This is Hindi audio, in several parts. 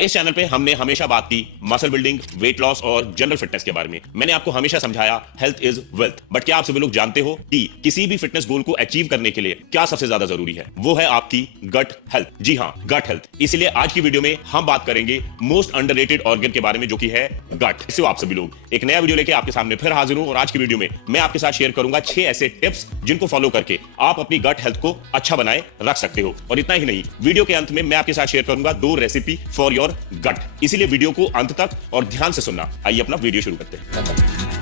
इस चैनल पे हमने हमेशा बात की मसल बिल्डिंग, वेट लॉस और जनरल फिटनेस के बारे में। मैंने आपको हमेशा समझाया हेल्थ इज वेल्थ। बट क्या आप सभी लोग जानते हो कि किसी भी फिटनेस गोल को अचीव करने के लिए क्या सबसे ज्यादा जरूरी है? वो है आपकी गट हेल्थ। जी हाँ, गट हेल्थ। इसलिए आज की वीडियो में हम बात करेंगे मोस्ट अंडररेटेड ऑर्गन के बारे में, जो कि है गट। इससे आप सभी लोग एक नया वीडियो लेके आपके सामने फिर हाजिर हूं और आज की वीडियो में मैं आपके साथ शेयर करूंगा 6 ऐसे टिप्स जिनको फॉलो करके आप अपनी गट हेल्थ को अच्छा बनाए रख सकते हो। और इतना ही नहीं, वीडियो के अंत में मैं आपके साथ शेयर करूंगा 2 रेसिपी फॉर योर गट। इसीलिए वीडियो को अंत तक और ध्यान से सुनना। आइए अपना वीडियो शुरू करते हैं।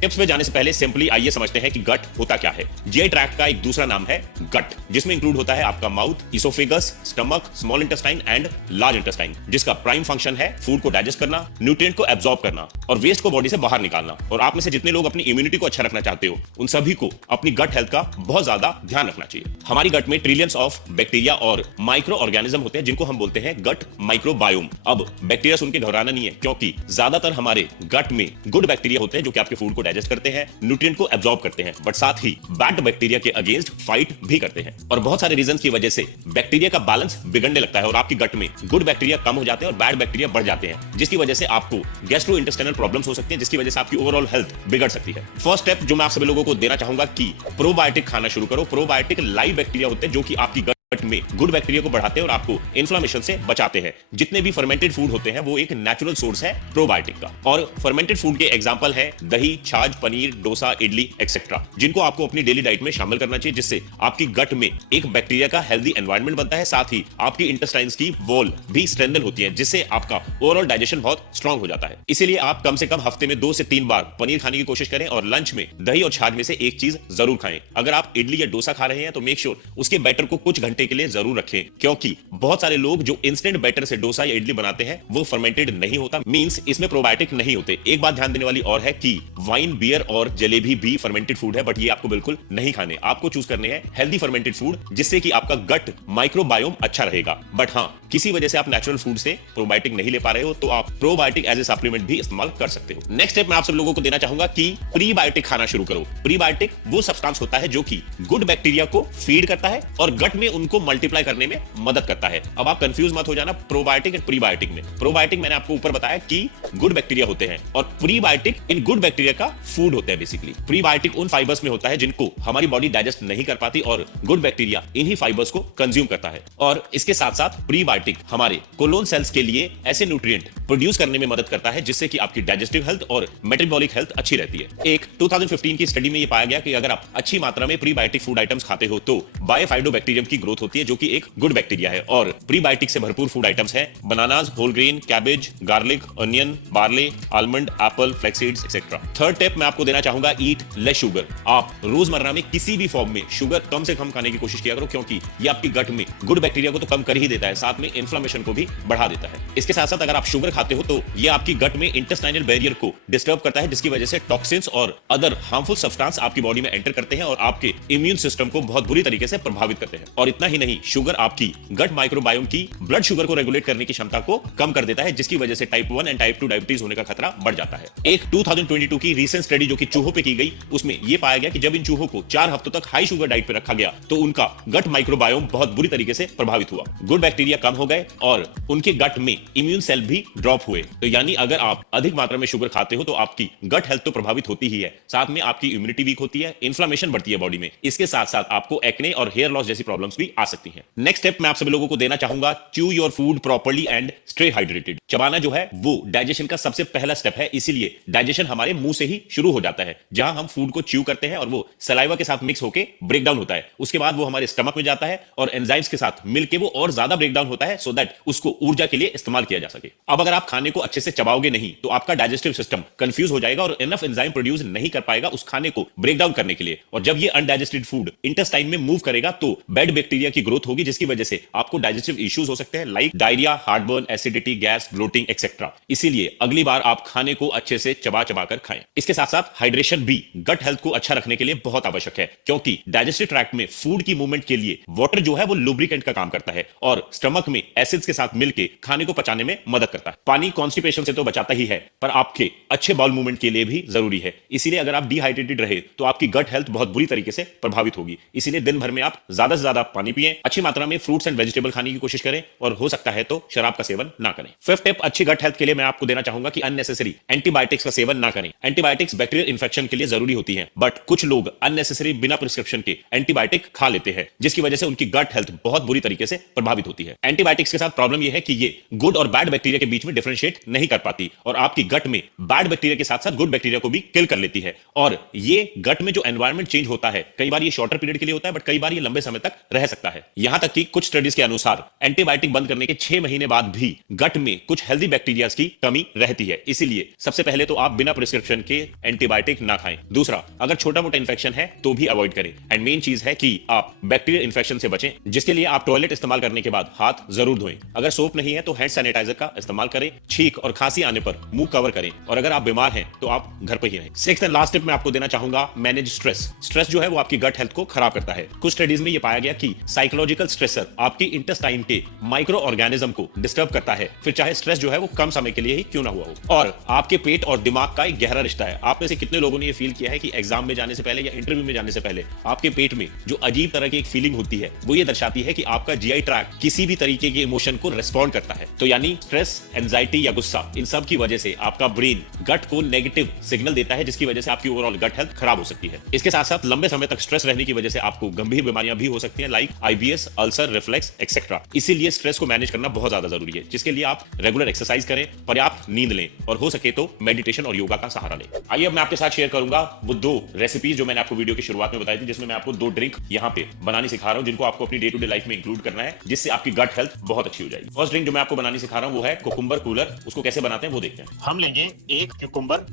टिप्स में जाने से पहले सिंपली आइए समझते हैं कि गट होता क्या है। जीआई ट्रैक्ट का एक दूसरा नाम है गट, जिसमें इंक्लूड होता है आपका mouth, oesophagus, stomach, small intestine and large intestine, जिसका प्राइम फंक्शन है फूड को डाइजेस्ट करना, न्यूट्रिएंट को एब्जॉर्ब करना और वेस्ट को बॉडी से बाहर निकालना। और आप में से जितने लोग अपनी इम्यूनिटी को अच्छा रखना चाहते हो, उन सभी को अपनी गट हेल्थ का बहुत ज्यादा ध्यान रखना चाहिए। हमारी गट में ट्रिलियंस ऑफ बैक्टीरिया और माइक्रो ऑर्गेनिज्म होते हैं, जिनको हम बोलते हैं गट माइक्रोबायोम। अब बैक्टीरिया सुन के घबराना नहीं है, क्योंकि ज्यादातर हमारे गट में गुड बैक्टीरिया होते हैं जो कि आपके फूड को डाइजेस्ट करते हैं, न्यूट्रिएंट को एब्जॉर्ब करते हैं, बट साथ ही बैड बैक्टीरिया के अगेंस्ट फाइट भी करते हैं। और बहुत सारे रीजंस की वजह से बैक्टीरिया का बैलेंस बिगड़ने लगता है और आपकी गट में गुड बैक्टीरिया कम हो जाते हैं और बैड बैक्टीरिया बढ़ जाते हैं, जिसकी वजह से आपको गैस्ट्रोइंटेस्टाइनल प्रॉब्लम्स हो सकती हैं, जिसकी वजह से आपकी ओवरऑल हेल्थ बिगड़ सकती है। फर्स्ट स्टेप जो मैं आप सभी लोगों को देना चाहूंगा कि प्रोबायोटिक खाना शुरू करो। प्रोबायोटिक लाइव बैक्टीरिया होते हैं जो कि आपकी गट में गुड बैक्टीरिया को बढ़ाते हैं और आपको इन्फ्लेमेशन से बचाते हैं। जितने भी फर्मेंटेड फूड होते हैं वो एक नेचुरल सोर्स है प्रोबायोटिक का। और फर्मेंटेड फूड के एग्जांपल है दही, छाछ, पनीर, डोसा, इडली एक्सेट्रा, जिनको आपको अपनी डेली डाइट में शामिल करना चाहिए, जिससे आपकी गट में एक बैक्टीरिया का हेल्दी एनवायरनमेंट बनता है। साथ ही आपकी इंटेस्टाइन्स की वॉल भी स्ट्रेंथन होती है, जिससे आपका ओवरऑल डाइजेशन बहुत स्ट्रांग हो जाता है। इसीलिए आप कम से कम हफ्ते में 2 से 3 बार पनीर खाने की कोशिश करें और लंच में दही और छाछ में से एक चीज जरूर खाएं। अगर आप इडली या डोसा खा रहे हैं तो मेक श्योर उसके बैटर को कुछ घंटे के लिए जरूर रखें, क्योंकि बहुत सारे लोग जो इंस्टेंट बैटर से डोसा या इडली बनाते हैं वो फर्मेंटेड नहीं होता, मींस इसमें प्रोबायोटिक नहीं होते। एक बात ध्यान देने वाली और है कि वाइन, बियर और जलेबी भी फर्मेंटेड फूड है, बट ये आपको बिल्कुल नहीं खाने। आपको चूज करने हैं हेल्दी फर्मेंटेड फूड, जिससे कि आपका गट माइक्रोबायोम अच्छा रहेगा। बट हाँ, किसी वजह से आप नेचुरल फूड से प्रोबायोटिक नहीं ले पा रहे हो तो आप प्रोबायोटिक एज ए सप्लीमेंट भी इस्तेमाल कर सकते हो। नेक्स्ट स्टेप मैं आप सब लोगों को देना चाहूंगा कि प्रीबायोटिक खाना शुरू करो। प्रीबायोटिक वो सब्सटेंस होता है जो कि गुड बैक्टीरिया को फीड करता है और गट में उनको मल्टीप्लाई करने में मदद करता है। अब आप कंफ्यूज मत हो जाना प्रोबायोटिक एंड प्रीबायोटिक में। प्रोबायोटिक मैंने आपको ऊपर बताया कि गुड बैक्टीरिया होते हैं और प्रीबायोटिक इन गुड बैक्टीरिया का फूड होता है बेसिकली। प्रीबायोटिक उन फाइबर्स में होता है जिनको हमारी बॉडी डाइजेस्ट नहीं कर पाती और गुड बैक्टीरिया इन्हीं फाइबर्स को कंज्यूम करता है। और इसके साथ साथ प्रीबायोटिक हमारे कोलोन सेल्स के लिए ऐसे न्यूट्रिएंट प्रोड्यूस करने में मदद करता है, जिससे कि आपकी डाइजेस्टिव हेल्थ और मेटाबॉलिक हेल्थ अच्छी रहती है। एक 2015 की स्टडी में यह पाया गया कि अगर आप अच्छी मात्रा में प्रीबायोटिक फूड आइटम्स खाते हो तो बायोफाइटोबैक्टीरियम की ग्रोथ होती है, जो कि एक गुड बैक्टीरिया है। और प्रीबायोटिक से भरपूर फूड आइटम्स हैं bananas, whole grain, cabbage, garlic, onion, barley, almond, apple, flax seeds etcetera. Third tip मैं आपको देना चाहूंगा, ईट लेस शुगर। आप रोजमर्रा में किसी भी फॉर्म में शुगर कम से कम खाने की कोशिश किया करो, क्योंकि ये आपकी गट में गुड बैक्टीरिया को तो कम कर ही देता है, साथ में इन्फ्लेमेशन को भी बढ़ा देता है। इसके साथ साथ अगर आप शुगर खाते हो तो ये आपकी गट में इंटेस्टाइनल बैरियर को डिस्टर्ब करता है, जिसकी वजह से टॉक्सिन्स और अदर हार्मफुल सब्सटेंस आपकी बॉडी में एंटर करते हैं और आपके इम्यून सिस्टम को बहुत बुरी तरीके से प्रभावित करते हैं। और इतना ही नहीं, शुगर आपकी गट माइक्रोबायोम की ब्लड शुगर को रेगुलेट करने की क्षमता को कम कर देता है, जिसकी वजह से टाइप 1 एंड टाइप 2 डायबिटीज होने का खतरा बढ़ जाता है। एक 2022 की रीसेंट स्टडी जो कि चूहों पे की गई, उसमें यह पाया गया कि जब इन चूहों को 4 हफ्तों तक हाई शुगर डाइट पे रखा गया तो उनका गट माइक्रोबायोम बहुत बुरी तरीके से प्रभावित हुआ। गुड बैक्टीरिया कम हो गए और उनके गट में इम्यून सेल भी ड्रॉप हुए। तो यानी अगर आप अधिक मात्रा में शुगर खाते हो तो आपकी गट हेल्थ तो प्रभावित होती ही है, साथ में आपकी इम्यूनिटी वीक होती है, इन्फ्लेमेशन बढ़ती है बॉडी में। इसके साथ साथ आपको एक्ने और हेयर लॉस जैसी प्रॉब्लम्स भी आ सकती हैं। नेक्स्ट स्टेप मैं आप सभी लोगों को देना चाहूंगा, chew your food properly and stay hydrated. चबाना जो है वो डाइजेशन का सबसे पहला स्टेप है, इसीलिए डाइजेशन हमारे मुंह से ही शुरू हो जाता है, जहां हम फूड को च्यू करते हैं और वो सलाइवा के साथ मिक्स होकर ब्रेक डाउन होता है। उसके बाद वो हमारे स्टमक में जाता है और एंजाइम्स के साथ मिलकर वो और ज्यादा ब्रेक डाउन होता है, सो दैट उसको ऊर्जा के लिए इस्तेमाल किया जा सके। अब अगर आप खाने को अच्छे से चबाओगे नहीं तो आपका डाइजेस्टिव सिस्टम कंफ्यूज हो जाएगा और इनफ एंजाइम प्रोड्यूस नहीं कर पाएगा उस खाने को ब्रेक डाउन करने के लिए। और जब ये अनडाइजेस्टेड फूड इंटेस्टाइन में मूव करेगा तो बैड बैक्टीरिया की ग्रोथ होगी, जिसकी वजह से आपको डाइजेस्टिव इश्यूज हो सकते हैं, like diarrhoea, heartburn, acidity, gas, bloating etcetera. इसीलिए अगली बार आप खाने को अच्छे से चबा चबा कर खाएं। इसके साथ साथ हाइड्रेशन भी गट हेल्थ को अच्छा रखने के लिए बहुत आवश्यक है, क्योंकि डाइजेस्टिव ट्रैक्ट में फूड की मूवमेंट के लिए वाटर जो है वो लुब्रिकेंट का काम करता है और स्टमक में एसिड्स के साथ मिलकर खाने को पचाने में मदद करता है। पानी कॉन्स्टिपेशन से तो बचाता ही है, पर आपके अच्छे बाउल मूवमेंट के लिए भी जरूरी है। इसीलिए अगर आप डिहाइड्रेटेड रहे तो आपकी गट हेल्थ बहुत बुरी तरीके से प्रभावित होगी। इसीलिए दिन भर में आप ज्यादा से ज्यादा पानी पिएं, अच्छी मात्रा में फ्रूट्स एंड वेजिटेबल खाने की कोशिश करें और हो सकता है तो शराब का सेवन ना करें। फिफ्थ टिप अच्छी गट हेल्थ के लिए मैं आपको देना चाहूंगा कि अननेसेसरी एंटीबायोटिक्स का सेवन ना करें। एंटीबायोटिक्स बैक्टीरियल इंफेक्शन के लिए जरूरी होती है, बट कुछ लोग अननेसेसरी बिना प्रिस्क्रिप्शन के एंटीबायोटिक खा लेते हैं, जिसकी वजह से उनकी गट हेल्थ बहुत बुरी तरीके से प्रभावित होती है। एंटीबायोटिक्स के साथ प्रॉब्लम यह है कि ये गुड और बैड बैक्टीरिया के बीच में डिफरेंशिएट नहीं कर पाती और आपकी गट में बैड बैक्टीरिया के साथ साथ गुड बैक्टीरिया को भी किल कर लेती है। और ये गट में जो एनवायरनमेंट चेंज होता है, कई बार ये शॉर्टर पीरियड के लिए होता है, बट कई बार ये लंबे समय तक रह सकता है। यहां तक कि कुछ स्टडीज के अनुसार एंटीबायोटिक बंद करने के 6 महीने बाद भी गट में कुछ हेल्दी बैक्टीरिया की कमी रहती है। इसीलिए सबसे पहले तो आप बिना प्रिस्क्रिप्शन के एंटीबायोटिक ना खाएं। दूसरा, अगर छोटा मोटा इंफेक्शन है तो भी अवॉइड करें। एंड मेन चीज है कि आप बैक्टीरियल इंफेक्शन से बचें, जिसके लिए आप टॉयलेट इस्तेमाल करने के बाद हाथ जरूर धोएं। अगर सोप नहीं है तो हैंड सैनिटाइजर का इस्तेमाल करें। छींक और खांसी आने पर मुंह कवर करें और अगर आप बीमार हैं तो आप घर पर ही रहें। सिक्स्थ एंड लास्ट टिप मैं आपको देना चाहूंगा, मैनेज स्ट्रेस। स्ट्रेस जो है वो आपकी गट हेल्थ को खराब करता है। कुछ स्टडीज में ये पाया गया कि साइकोलॉजिकल स्ट्रेसर आपकी इंटेस्टाइन के माइक्रो ऑर्गेनिज्म को डिस्टर्ब करता है, फिर चाहे स्ट्रेस जो है वो कम समय के लिए ही क्यों ना हुआ हो। और आपके पेट और दिमाग का एक गहरा रिश्ता है। आप में से कितने लोगों ने ये फील किया है कि एग्जाम में जाने से पहले या इंटरव्यू में जाने से पहले आपके पेट में जो अजीब तरह की एक फीलिंग होती है, वो ये दर्शाती है कि आपका जीआई ट्रैक्ट किसी भी तरीके के इमोशन को रिस्पॉन्ड करता है। तो यानी स्ट्रेस, एंजाइटी या गुस्सा, इन सब की वजह से आपका ब्रेन गट को नेगेटिव सिग्नल देता है, जिसकी वजह से आपकी ओवरऑल गट हेल्थ खराब हो सकती है। इसके साथ साथ लंबे समय तक स्ट्रेस रहने की वजह से आपको गंभीर बीमारियां भी हो सकती हैं, like IBS, ulcer, reflex etcetera. इसीलिए स्ट्रेस को मैनेज करना बहुत ज्यादा जरूरी है, जिसके लिए आप रेगुलर एक्सरसाइज करें, पर्याप्त नींद लें और हो सके तो मेडिटेशन और योगा का सहारा लें। आइए अब मैं आपके साथ शेयर करूंगा वो 2 रेसिपीज जो मैंने आपको वीडियो की शुरुआत में बताई थी, जिसमें मैं आपको 2 ड्रिंक यहां पे बनानी सिखा रहा हूं, जिनको आपको अपनी डे टू डे लाइफ में इंक्लूड करना है, जिससे आपकी गट हेल्थ बहुत अच्छी हो जाएगी। फर्स्ट ड्रिंक जो मैं आपको बनानी सिखा रहा हूं वो है कुकुम्बर कूलर। उसको कैसे बनाते हैं वो देखते हैं। हम लेंगे एक कुकुम्बर,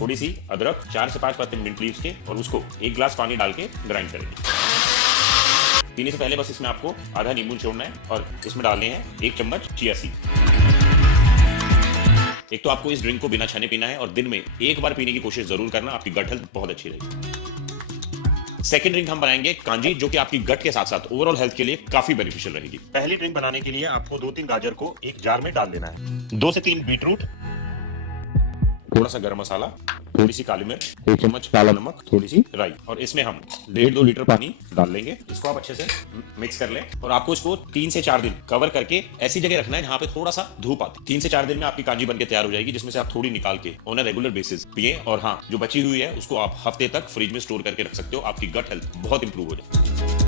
थोड़ी सी अदरक, 4 से 5 पत्ते मिंट लीव्स के, और उसको 1 ग्लास पानी डाल के ग्राइंड करेंगे। पीने से पहले बस इसमें आपको आधा नींबू छोड़ना है और इसमें डालने हैं 1 चम्मच चिया सीड। एक तो आपको इस ड्रिंक को बिना छाने पीना है और दिन में 1 बार पीने की कोशिश जरूर करना, आपकी गट हेल्थ बहुत अच्छी रहेगी। सेकंड ड्रिंक हम बनाएंगे कांजी, जो कि आपकी गट के साथ साथ ओवरऑल हेल्थ के लिए काफी बेनिफिशियल रहेगी। पहली ड्रिंक बनाने के लिए आपको 2-3 गाजर को एक जार में डाल देना है, 2 से 3 बीटरूट, थोड़ा सा गरम मसाला, थोड़ी सी काली मिर्च, 1 चम्मच काला नमक, थोड़ी सी राई, और इसमें हम 1.5-2 लीटर पानी डाल लेंगे। इसको आप अच्छे से मिक्स कर लें और आपको इसको 3 से 4 दिन कवर करके ऐसी जगह रखना है जहां पे थोड़ा सा धूप आती है। 3 से 4 दिन में आपकी कांजी बनके तैयार हो जाएगी, जिसमें से आप थोड़ी निकाल के ऑन अ रेगुलर बेसिस पिए। और हाँ, जो बची हुई है उसको आप हफ्ते तक फ्रिज में स्टोर करके रख सकते हो, आपकी गट हेल्थ बहुत इंप्रूव हो जाएगी।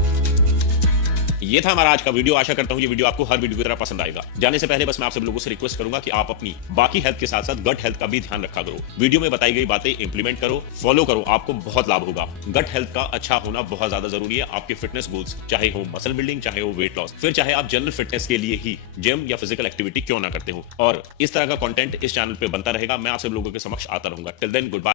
ये था हमारा आज का वीडियो। आशा करता हूं ये वीडियो आपको हर वीडियो की तरह पसंद आएगा। जाने से पहले बस मैं आप सब लोगों से रिक्वेस्ट करूंगा कि आप अपनी बाकी हेल्थ के साथ साथ गट हेल्थ का भी ध्यान रखा करो। वीडियो में बताई गई बातें इंप्लीमेंट करो, फॉलो करो, आपको बहुत लाभ होगा। गट हेल्थ का अच्छा होना बहुत ज्यादा जरूरी है आपके फिटनेस गोल्स, चाहे हो मसल बिल्डिंग, चाहे हो वेट लॉस, फिर चाहे आप जनरल फिटनेस के लिए ही जिम या फिजिकल एक्टिविटी क्यों ना करते हो। और इस तरह का कंटेंट इस चैनल पे बनता रहेगा, मैं आप सब लोगों के समक्ष आता रहूंगा। Till then, good bye.